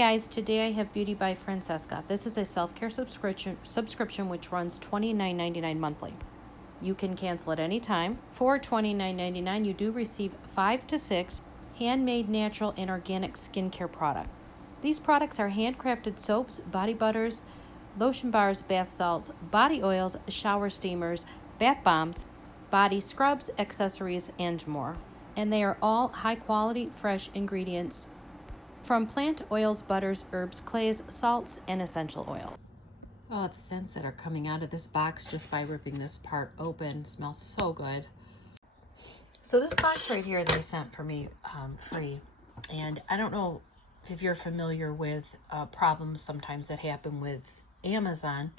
guys, today I have Beauty by Francesca. This is a self-care subscription which runs $29.99 monthly. You can cancel at any time. For $29.99, you do receive 5 to 6 handmade natural and organic skincare products. These products are handcrafted soaps, body butters, lotion bars, bath salts, body oils, shower steamers, bath bombs, body scrubs, accessories, and more. And they are all high-quality, fresh ingredients from plant oils, butters, herbs, clays, salts, and essential oil. Oh, the scents that are coming out of this box just by ripping this part open smells so good. So this box right here they sent for me free. And I don't know if you're familiar with problems sometimes that happen with Amazon,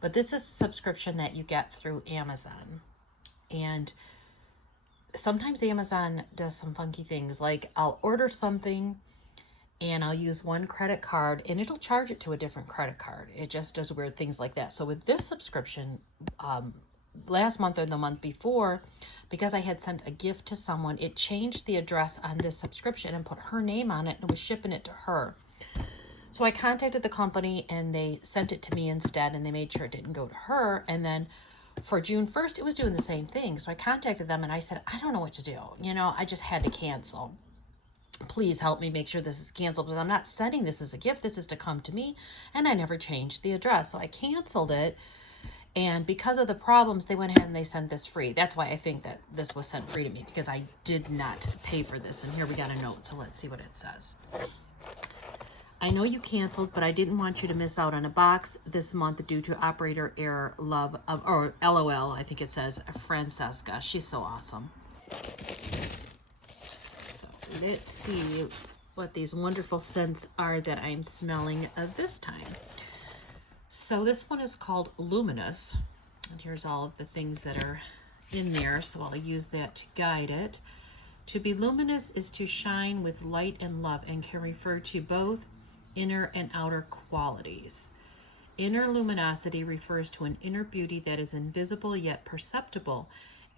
but this is a subscription that you get through Amazon. And sometimes Amazon does some funky things, like I'll order something and I'll use one credit card and it'll charge it to a different credit card. It just does weird things like that. So with this subscription, last month or the month before, because I had sent a gift to someone, it changed the address on this subscription and put her name on it and was shipping it to her. So I contacted the company and they sent it to me instead, and they made sure it didn't go to her. And then for June 1st, it was doing the same thing. So I contacted them and I said, I don't know what to do. You know, I just had to cancel. Please help me make sure this is canceled, because I'm not sending this as a gift. This is to come to me, and I never changed the address. So I canceled it, and because of the problems, they went ahead and they sent this free. That's why I think that this was sent free to me, because I did not pay for this. And here we got a note, so let's see what it says. I know you canceled, but I didn't want you to miss out on a box this month due to operator error. Love of, or LOL, I think it says, Francesca. She's so awesome. Let's see what these wonderful scents are that I'm smelling this time. So this one is called Luminous. And here's all of the things that are in there. So I'll use that to guide it. To be luminous is to shine with light and love, and can refer to both inner and outer qualities. Inner luminosity refers to an inner beauty that is invisible yet perceptible,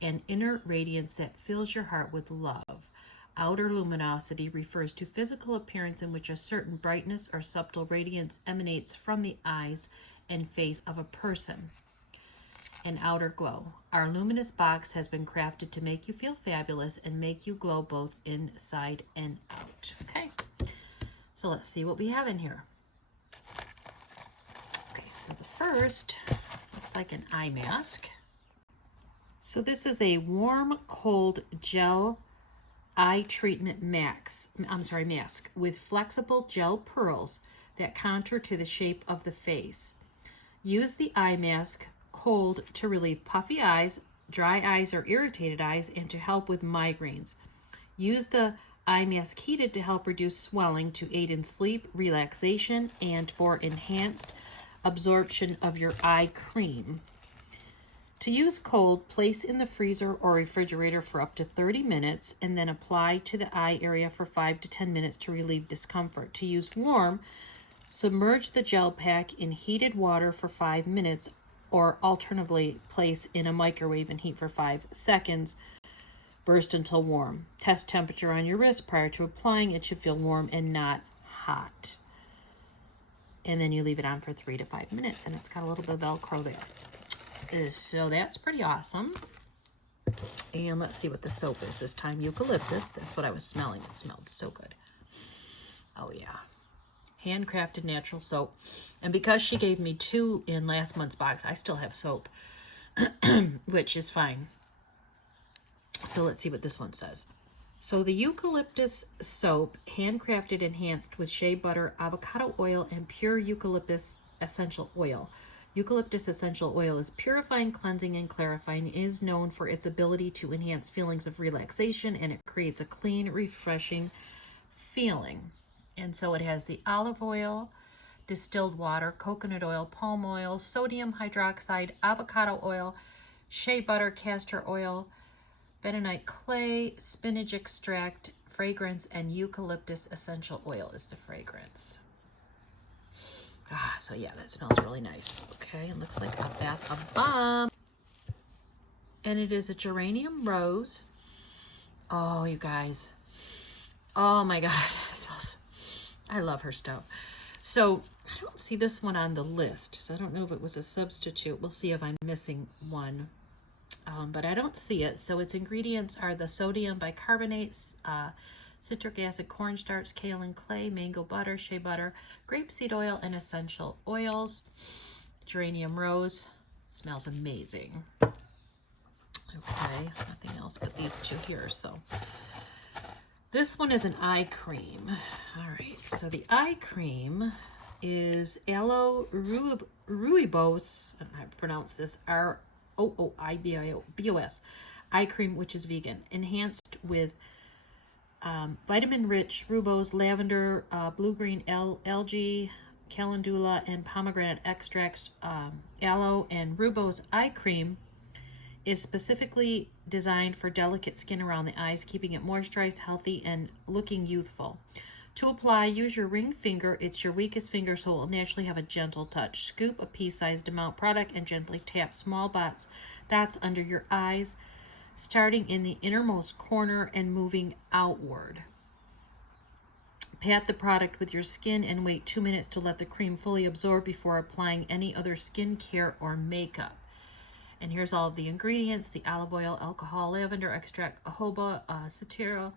and inner radiance that fills your heart with love. Outer luminosity refers to physical appearance in which a certain brightness or subtle radiance emanates from the eyes and face of a person. An outer glow. Our luminous box has been crafted to make you feel fabulous and make you glow both inside and out. Okay, so let's see what we have in here. Okay, so the first looks like an eye mask. So this is a warm, cold gel eye treatment mask with flexible gel pearls that contour to the shape of the face. Use the eye mask cold to relieve puffy eyes, dry eyes, or irritated eyes, and to help with migraines. Use the eye mask heated to help reduce swelling, to aid in sleep, relaxation, and for enhanced absorption of your eye cream. To use cold, place in the freezer or refrigerator for up to 30 minutes and then apply to the eye area for 5 to 10 minutes to relieve discomfort. To use warm, submerge the gel pack in heated water for 5 minutes, or alternatively place in a microwave and heat for 5 seconds. Burst until warm. Test temperature on your wrist prior to applying. It should feel warm and not hot. And then you leave it on for 3 to 5 minutes, and it's got a little bit of Velcro there. So that's pretty awesome. And let's see what the soap is this time. Eucalyptus. That's what I was smelling. It smelled so good. Oh yeah. Handcrafted natural soap. And because she gave me 2 in last month's box, I still have soap, which is fine. So let's see what this one says. So the eucalyptus soap, handcrafted, enhanced with shea butter, avocado oil, and pure eucalyptus essential oil. Eucalyptus essential oil is purifying, cleansing, and clarifying. It is known for its ability to enhance feelings of relaxation, and it creates a clean, refreshing feeling. And so it has the olive oil, distilled water, coconut oil, palm oil, sodium hydroxide, avocado oil, shea butter, castor oil, bentonite clay, spinach extract, fragrance, and eucalyptus essential oil is the fragrance. So yeah, that smells really nice. Okay, it looks like a bath of bomb. And it is a geranium rose. Oh, you guys. Oh my God, it smells I love her stuff. So I don't see this one on the list, so I don't know if it was a substitute. We'll see if I'm missing one, but I don't see it. So its ingredients are the sodium bicarbonate, citric acid, cornstarch, kaolin clay, mango butter, shea butter, grapeseed oil, and essential oils. Geranium rose. Smells amazing. Okay, nothing else but these two here. So this one is an eye cream. All right, so the eye cream is Aloe Rooibos, I don't know how to pronounce this, Rooibos eye cream, which is vegan, enhanced with vitamin-rich rooibos, lavender, blue-green algae, calendula, and pomegranate extracts. Aloe and rooibos eye cream is specifically designed for delicate skin around the eyes, keeping it moisturized, healthy, and looking youthful. To apply, use your ring finger. It's your weakest finger, so it will naturally have a gentle touch. Scoop a pea-sized amount product and gently tap small dots under your eyes, starting in the innermost corner and moving outward. Pat the product with your skin and wait 2 minutes to let the cream fully absorb before applying any other skincare or makeup. And here's all of the ingredients: the olive oil, alcohol, lavender extract, jojoba, cetyl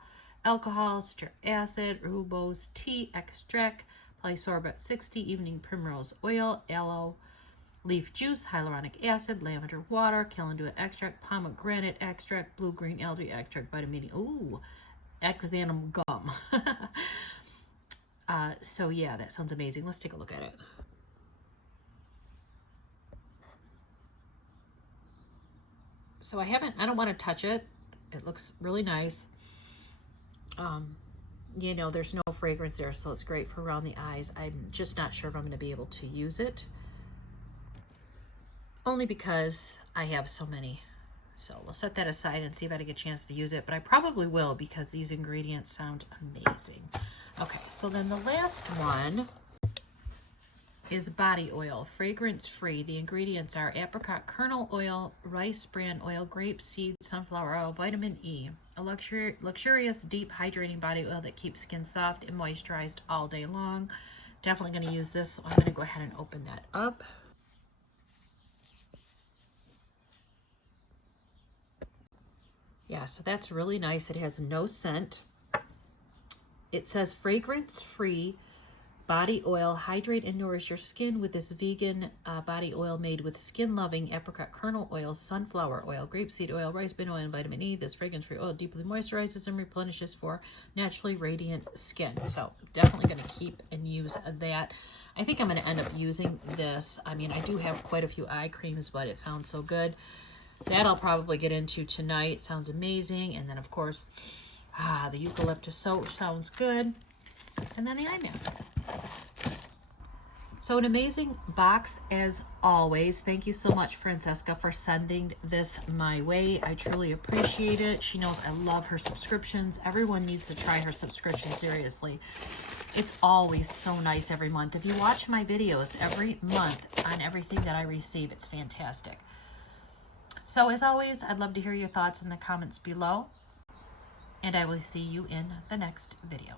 alcohol, citric acid, rooibos tea extract, polysorbate 60, evening primrose oil, aloe leaf juice, hyaluronic acid, lavender water, calendula extract, pomegranate extract, blue-green algae extract, vitamin E. Ooh, exanum gum. So yeah, that sounds amazing. Let's take a look at it. So I don't want to touch it. It looks really nice. You know, there's no fragrance there, so it's great for around the eyes. I'm just not sure if I'm going to be able to use it, only because I have so many. So we'll set that aside and see if I get a chance to use it, but I probably will because these ingredients sound amazing. Okay, so then the last one is body oil, fragrance-free. The ingredients are apricot kernel oil, rice bran oil, grape seed, sunflower oil, vitamin E, a luxurious, deep, hydrating body oil that keeps skin soft and moisturized all day long. Definitely going to use this, so I'm going to go ahead and open that up. Yeah, so that's really nice. It has no scent. It says fragrance-free body oil. Hydrate and nourish your skin with this vegan body oil made with skin-loving apricot kernel oil, sunflower oil, grapeseed oil, rice bran oil, and vitamin E. This fragrance-free oil deeply moisturizes and replenishes for naturally radiant skin. So definitely going to keep and use that. I think I'm going to end up using this. I mean, I do have quite a few eye creams, but it sounds so good. That I'll probably get into tonight. Sounds amazing. And then, of course, the eucalyptus soap sounds good. And then the eye mask. So an amazing box as always. Thank you so much, Francesca, for sending this my way. I truly appreciate it. She knows I love her subscriptions. Everyone needs to try her subscription, seriously. It's always so nice every month. If you watch my videos every month on everything that I receive, it's fantastic. So as always, I'd love to hear your thoughts in the comments below, and I will see you in the next video.